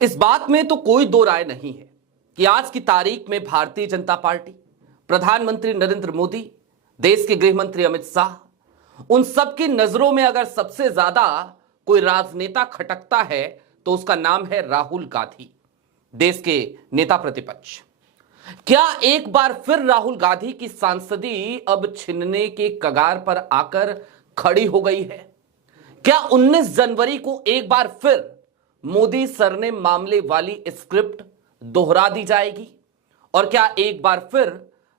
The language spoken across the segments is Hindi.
इस बात में तो कोई दो राय नहीं है कि आज की तारीख में भारतीय जनता पार्टी, प्रधानमंत्री नरेंद्र मोदी, देश के गृह मंत्री अमित शाह, उन सबकी नजरों में अगर सबसे ज्यादा कोई राजनेता खटकता है तो उसका नाम है राहुल गांधी, देश के नेता प्रतिपक्ष। क्या एक बार फिर राहुल गांधी की सांसदी अब छिनने के कगार पर आकर खड़ी हो गई है? क्या 19 जनवरी को एक बार फिर मोदी सरने मामले वाली स्क्रिप्ट दोहरा दी जाएगी? और क्या एक बार फिर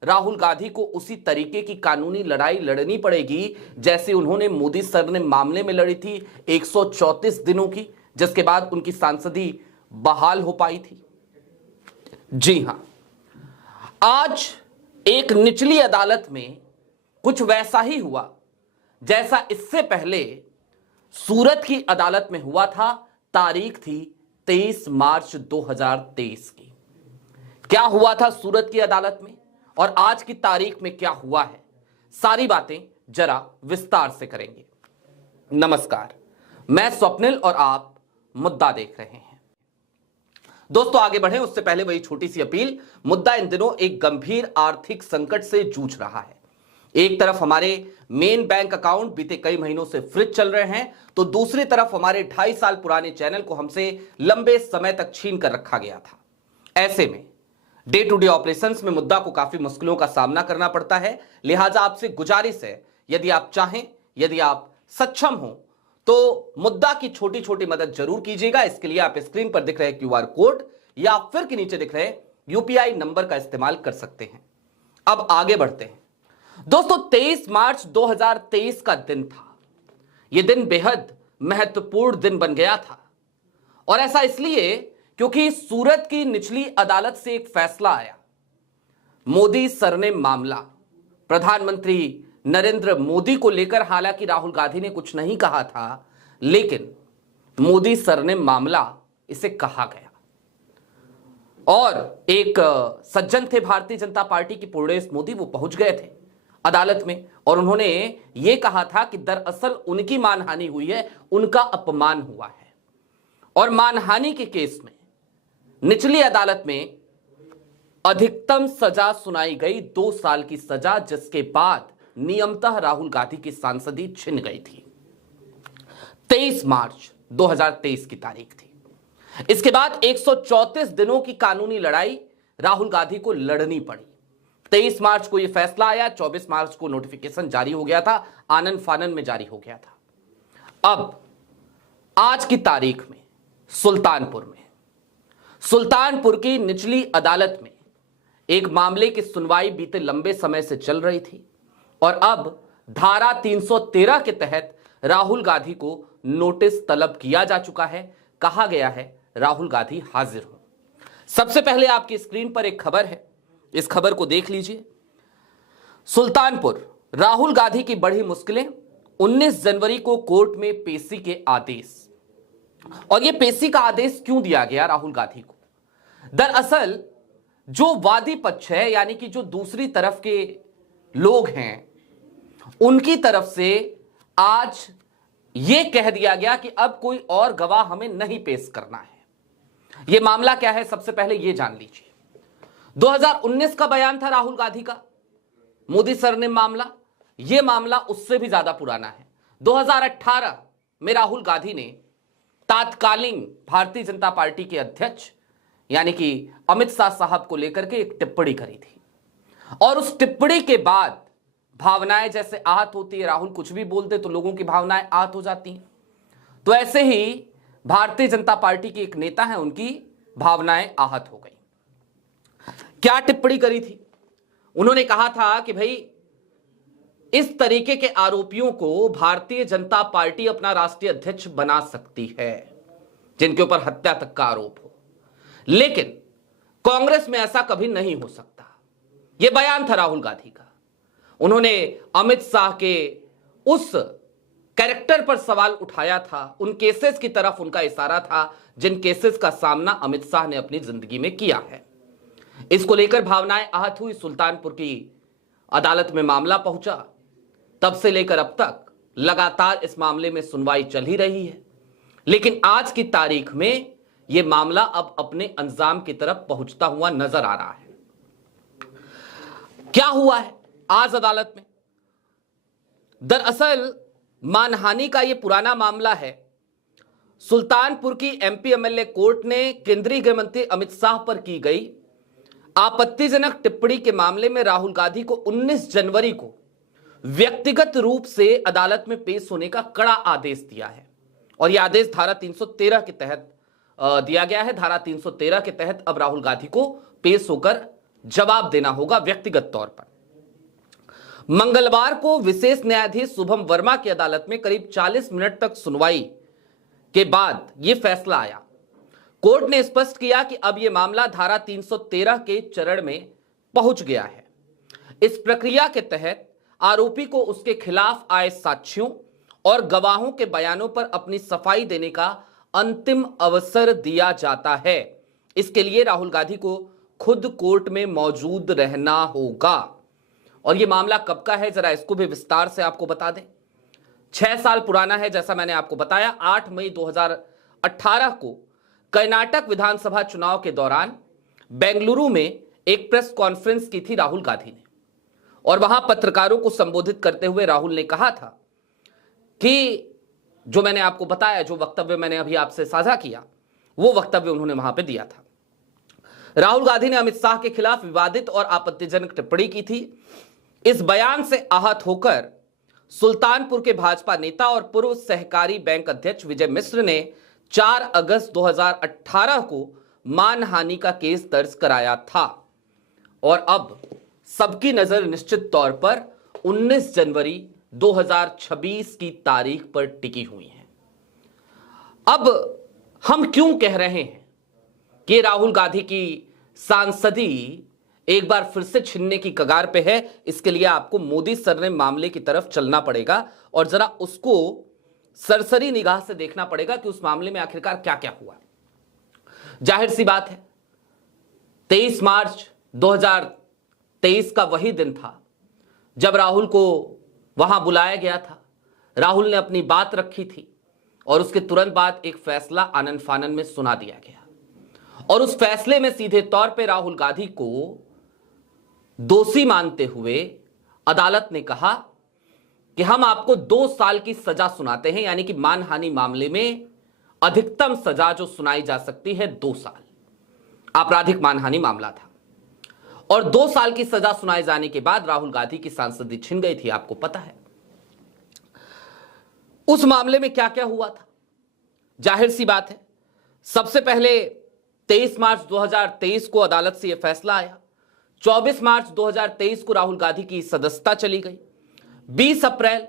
राहुल गांधी को उसी तरीके की कानूनी लड़ाई लड़नी पड़ेगी जैसे उन्होंने मोदी सरने मामले में लड़ी थी 134 दिनों की, जिसके बाद उनकी सांसदी बहाल हो पाई थी? जी हां, आज एक निचली अदालत में कुछ वैसा ही हुआ जैसा इससे पहले सूरत की अदालत में हुआ था। तारीख थी 23 मार्च 2023 की। क्या हुआ था सूरत की अदालत में और आज की तारीख में क्या हुआ है, सारी बातें जरा विस्तार से करेंगे। नमस्कार, मैं स्वप्निल और आप मुद्दा देख रहे हैं। दोस्तों, आगे बढ़े उससे पहले वही छोटी सी अपील। मुद्दा इन दिनों एक गंभीर आर्थिक संकट से जूझ रहा है। एक तरफ हमारे मेन बैंक अकाउंट बीते कई महीनों से फ्रीज चल रहे हैं, तो दूसरी तरफ हमारे 2.5 साल पुराने चैनल को हमसे लंबे समय तक छीन कर रखा गया था। ऐसे में डे टू डे ऑपरेशंस में मुद्दा को काफी मुश्किलों का सामना करना पड़ता है। लिहाजा आपसे गुजारिश है, यदि आप चाहें, यदि आप सक्षम हो तो मुद्दा की छोटी छोटी मदद जरूर कीजिएगा। इसके लिए आप स्क्रीन पर दिख रहे क्यूआर कोड या फिर के नीचे दिख रहे यूपीआई नंबर का इस्तेमाल कर सकते हैं। अब आगे बढ़ते हैं। दोस्तों, 23 मार्च 2023 का दिन था। यह दिन बेहद महत्वपूर्ण दिन बन गया था, और ऐसा इसलिए क्योंकि सूरत की निचली अदालत से एक फैसला आया। मोदी सरने मामला, प्रधानमंत्री नरेंद्र मोदी को लेकर हालांकि राहुल गांधी ने कुछ नहीं कहा था, लेकिन मोदी सरने मामला इसे कहा गया। और एक सज्जन थे भारतीय जनता पार्टी की, पूर्णेश मोदी, वो पहुंच गए थे अदालत में और उन्होंने ये कहा था कि दरअसल उनकी मानहानि हुई है, उनका अपमान हुआ है। और मानहानि के केस में निचली अदालत में अधिकतम सजा सुनाई गई 2 साल की सजा, जिसके बाद नियमतः राहुल गांधी की सांसदी छिन गई थी। 23 मार्च 2023 की तारीख थी। इसके बाद 134 दिनों की कानूनी लड़ाई राहुल गांधी को लड़नी पड़ी। 23 मार्च को यह फैसला आया, 24 मार्च को नोटिफिकेशन जारी हो गया था, आनन फानन में जारी हो गया था। अब आज की तारीख में सुल्तानपुर की निचली अदालत में एक मामले की सुनवाई बीते लंबे समय से चल रही थी, और अब धारा 313 के तहत राहुल गांधी को नोटिस तलब किया जा चुका है। कहा गया है राहुल गांधी हाजिर हो। सबसे पहले आपकी स्क्रीन पर एक खबर है, इस खबर को देख लीजिए। सुल्तानपुर, राहुल गांधी की बढ़ी मुश्किलें, 19 जनवरी को कोर्ट में पेशी के आदेश। और यह पेशी का आदेश क्यों दिया गया राहुल गांधी को? दरअसल जो वादी पक्ष है, यानी कि जो दूसरी तरफ के लोग हैं, उनकी तरफ से आज यह कह दिया गया कि अब कोई और गवाह हमें नहीं पेश करना है। यह मामला क्या है, सबसे पहले यह जान लीजिए। 2019 का बयान था राहुल गांधी का, मोदी सरनेम मामला। यह मामला उससे भी ज्यादा पुराना है। 2018 में राहुल गांधी ने तात्कालीन भारतीय जनता पार्टी के अध्यक्ष यानी कि अमित शाह साहब को लेकर के एक टिप्पणी करी थी, और उस टिप्पणी के बाद भावनाएं जैसे आहत होती है, राहुल कुछ भी बोलते तो लोगों की भावनाएं आहत हो जाती हैं, तो ऐसे ही भारतीय जनता पार्टी के एक नेता हैं, उनकी भावनाएं आहत हो गई। क्या टिप्पणी करी थी? उन्होंने कहा था कि भाई इस तरीके के आरोपियों को भारतीय जनता पार्टी अपना राष्ट्रीय अध्यक्ष बना सकती है, जिनके ऊपर हत्या तक का आरोप हो, लेकिन कांग्रेस में ऐसा कभी नहीं हो सकता। यह बयान था राहुल गांधी का। उन्होंने अमित शाह के उस कैरेक्टर पर सवाल उठाया था, उन केसेस की तरफ उनका इशारा था जिन केसेस का सामना अमित शाह ने अपनी जिंदगी में किया है। इसको लेकर भावनाएं आहत हुई। सुल्तानपुर की अदालत में मामला पहुंचा। तब से लेकर अब तक लगातार इस मामले में सुनवाई चल ही रही है, लेकिन आज की तारीख में यह मामला अब अपने अंजाम की तरफ पहुंचता हुआ नजर आ रहा है। क्या हुआ है आज अदालत में? दरअसल मानहानि का यह पुराना मामला है। सुल्तानपुर की एमपी एमएलए कोर्ट ने केंद्रीय गृह मंत्री अमित शाह पर की गई आपत्तिजनक टिप्पणी के मामले में राहुल गांधी को 19 जनवरी को व्यक्तिगत रूप से अदालत में पेश होने का कड़ा आदेश दिया है। और यह आदेश धारा 313 के तहत दिया गया है। धारा 313 के तहत अब राहुल गांधी को पेश होकर जवाब देना होगा व्यक्तिगत तौर पर। मंगलवार को विशेष न्यायाधीश शुभम वर्मा की अदालत में करीब 40 मिनट तक सुनवाई के बाद यह फैसला आया। कोर्ट ने स्पष्ट किया कि अब यह मामला धारा 313 के चरण में पहुंच गया है। इस प्रक्रिया के तहत आरोपी को उसके खिलाफ आए साक्ष्यों और गवाहों के बयानों पर अपनी सफाई देने का अंतिम अवसर दिया जाता है। इसके लिए राहुल गांधी को खुद कोर्ट में मौजूद रहना होगा। और यह मामला कब का है, जरा इसको भी विस्तार से आपको बता दें। 6 साल पुराना है। जैसा मैंने आपको बताया, 8 मई 2018 को कर्नाटक विधानसभा चुनाव के दौरान बेंगलुरु में एक प्रेस कॉन्फ्रेंस की थी राहुल गांधी ने। और वहां पत्रकारों को संबोधित करते हुए राहुल ने कहा था कि जो मैंने आपको बताया, जो वक्तव्य मैंने अभी आपसे साझा किया, वो वक्तव्य उन्होंने वहां पे दिया था। राहुल गांधी ने अमित शाह के खिलाफ विवादित और आपत्तिजनक टिप्पणी की थी। इस बयान से आहत होकर सुल्तानपुर के भाजपा नेता और पूर्व सहकारी बैंक अध्यक्ष विजय मिश्र ने 4 अगस्त 2018 को मानहानि का केस दर्ज कराया था। और अब सबकी नजर निश्चित तौर पर 19 जनवरी 2026 की तारीख पर टिकी हुई है। अब हम क्यों कह रहे हैं कि राहुल गांधी की सांसदी एक बार फिर से छिनने की कगार पे है? इसके लिए आपको मोदी सर ने मामले की तरफ चलना पड़ेगा और जरा उसको सरसरी निगाह से देखना पड़ेगा कि उस मामले में आखिरकार क्या क्या हुआ। जाहिर सी बात है, 23 मार्च 2023 का वही दिन था जब राहुल को वहां बुलाया गया था। राहुल ने अपनी बात रखी थी और उसके तुरंत बाद एक फैसला आनन फानन में सुना दिया गया। और उस फैसले में सीधे तौर पे राहुल गांधी को दोषी मानते हुए अदालत ने कहा कि हम आपको 2 साल की सजा सुनाते हैं, यानी कि मानहानि मामले में अधिकतम सजा जो सुनाई जा सकती है 2 साल। आपराधिक मानहानि मामला था और 2 साल की सजा सुनाए जाने के बाद राहुल गांधी की सांसदी छिन गई थी, आपको पता है। उस मामले में क्या क्या हुआ था? जाहिर सी बात है, सबसे पहले 23 मार्च 2023 को अदालत से यह फैसला आया। 24 मार्च 2023 को राहुल गांधी की सदस्यता चली गई। 20 अप्रैल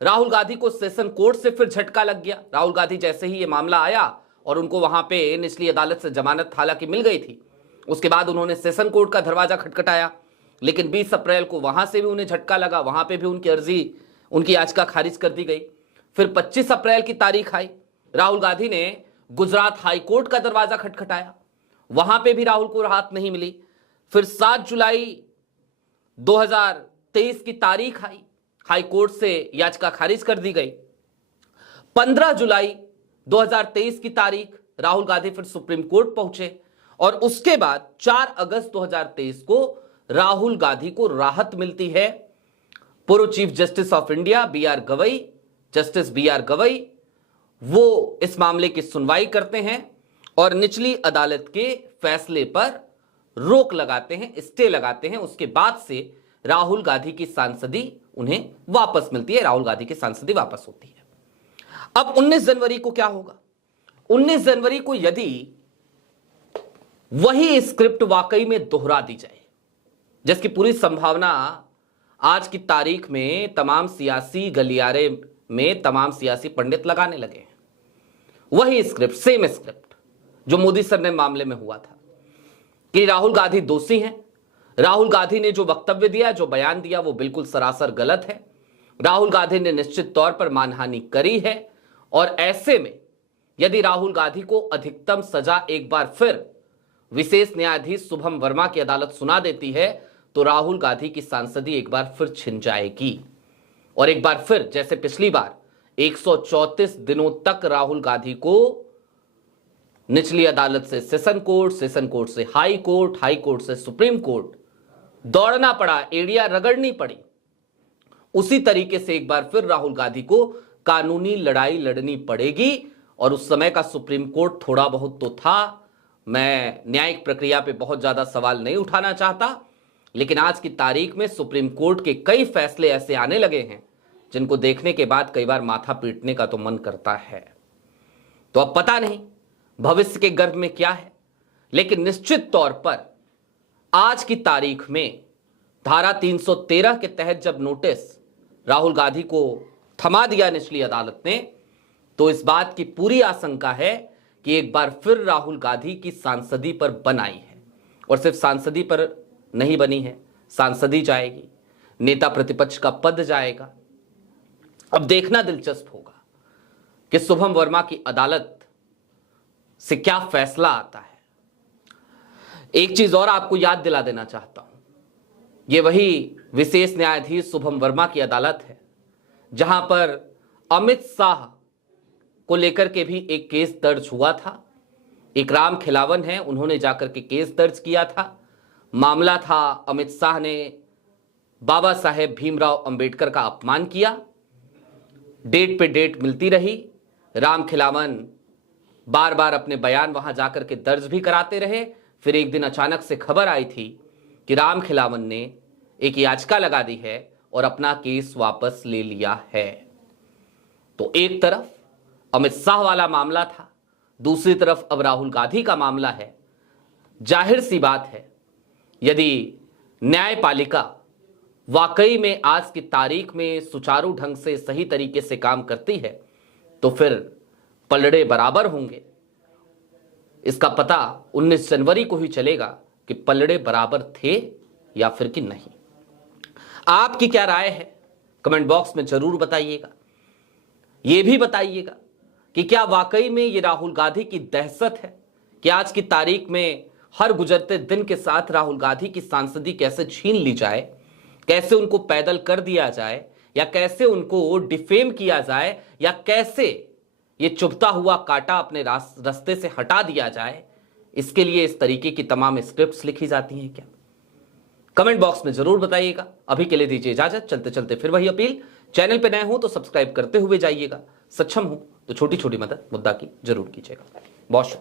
राहुल गांधी को सेशन कोर्ट से फिर झटका लग गया। राहुल गांधी जैसे ही यह मामला आया और उनको वहां पे निचली अदालत से जमानत हालांकि मिल गई थी, उसके बाद उन्होंने सेशन कोर्ट का दरवाजा खटखटाया। लेकिन 20 अप्रैल को वहां से भी उन्हें झटका लगा, वहां पे भी उनकी याचिका खारिज कर दी गई। फिर 25 अप्रैल की तारीख आई, राहुल गांधी ने गुजरात हाई कोर्ट का दरवाजा खटखटाया, वहां पे भी राहुल को राहत नहीं मिली। फिर 7 जुलाई 2023 की तारीख आई, हाई कोर्ट से याचिका खारिज कर दी गई। 15 जुलाई 2023 की तारीख, राहुल गांधी फिर सुप्रीम कोर्ट पहुंचे और उसके बाद 4 अगस्त 2023 को राहुल गांधी को राहत मिलती है। पूर्व chief justice of India justice B R Gavai वो इस मामले की सुनवाई करते हैं और निचली अदालत के फैसले पर रोक लगाते हैं, स्टे लगाते हैं। उसके बाद से राहुल गांधी की सांसदी उन्हें वापस मिलती है, राहुल गांधी की सांसदी वापस होती है। अब 19 जनवरी को क्या होगा? 19 जनवरी को यदि वही स्क्रिप्ट वाकई में दोहरा दी जाए, जिसकी पूरी संभावना आज की तारीख में तमाम सियासी गलियारे में तमाम सियासी पंडित लगाने लगे हैं, वही स्क्रिप्ट, सेम स्क्रिप्ट जो मोदी सर ने मामले में हुआ था कि राहुल गांधी दोषी हैं, राहुल गांधी ने जो वक्तव्य दिया, जो बयान दिया, वो बिल्कुल सरासर गलत है, राहुल गांधी ने निश्चित तौर पर मानहानि करी है। और ऐसे में यदि राहुल गांधी को अधिकतम सजा एक बार फिर विशेष न्यायाधीश शुभम वर्मा की अदालत सुना देती है तो राहुल गांधी की सांसदी एक बार फिर छिन जाएगी। और एक बार फिर जैसे पिछली बार 134 दिनों तक राहुल गांधी को निचली अदालत से सेशन कोर्ट से हाई कोर्ट से सुप्रीम कोर्ट दौड़ना पड़ा, एड़ियां रगड़नी पड़ी। उसी तरीके से एक बार फिर राहुल गांधी को कानूनी लड़ाई लड़नी पड़ेगी। और उस समय का सुप्रीम कोर्ट थोड़ा बहुत तो था, मैं न्यायिक प्रक्रिया पे बहुत ज्यादा सवाल नहीं उठाना चाहता, लेकिन आज की तारीख में सुप्रीम कोर्ट के कई फैसले ऐसे आने लगे हैं जिनको देखने के बाद कई बार माथा पीटने का तो मन करता है। तो अब पता नहीं भविष्य के गर्भ में क्या है, लेकिन निश्चित तौर पर आज की तारीख में धारा 313 के तहत जब नोटिस राहुल गांधी को थमा दिया निचली अदालत ने, तो इस बात की पूरी आशंका है कि एक बार फिर राहुल गांधी की सांसदी पर बन आई है। और सिर्फ सांसदी पर नहीं बनी है, सांसदी जाएगी, नेता प्रतिपक्ष का पद जाएगा। अब देखना दिलचस्प होगा कि शुभम वर्मा की अदालत से क्या फैसला आता है। एक चीज और आपको याद दिला देना चाहता हूं, यह वही विशेष न्यायाधीश शुभम वर्मा की अदालत है जहां पर अमित शाह को लेकर के भी एक केस दर्ज हुआ था। एक राम खिलावन है, उन्होंने जाकर के केस दर्ज किया था। मामला था अमित शाह ने बाबा साहेब भीमराव अंबेडकर का अपमान किया। डेट पे डेट मिलती रही, राम खिलावन बार बार अपने बयान वहां जाकर के दर्ज भी कराते रहे। फिर एक दिन अचानक से खबर आई थी कि राम खिलावन ने एक याचिका लगा दी है और अपना केस वापस ले लिया है। तो एक तरफ अमित शाह वाला मामला था, दूसरी तरफ अब राहुल गांधी का मामला है। जाहिर सी बात है, यदि न्यायपालिका वाकई में आज की तारीख में सुचारू ढंग से सही तरीके से काम करती है तो फिर पलड़े बराबर होंगे। इसका पता 19 जनवरी को ही चलेगा कि पलड़े बराबर थे या फिर कि नहीं। आपकी क्या राय है, कमेंट बॉक्स में जरूर बताइएगा। यह भी बताइएगा कि क्या वाकई में ये राहुल गांधी की दहशत है कि आज की तारीख में हर गुजरते दिन के साथ राहुल गांधी की सांसदी कैसे छीन ली जाए, कैसे उनको पैदल कर दिया जाए, या कैसे उनको डिफेम किया जाए, या कैसे ये चुभता हुआ कांटा अपने रास्ते से हटा दिया जाए, इसके लिए इस तरीके की तमाम स्क्रिप्ट्स लिखी जाती हैं क्या? कमेंट बॉक्स में जरूर बताइएगा। अभी के लिए दीजिए इजाजत। चलते चलते फिर वही अपील, चैनल पे नए हो तो सब्सक्राइब करते हुए जाइएगा, सक्षम हो तो छोटी छोटी मदद मुद्दा की जरूर कीजिएगा। बहुत शुक्रिया।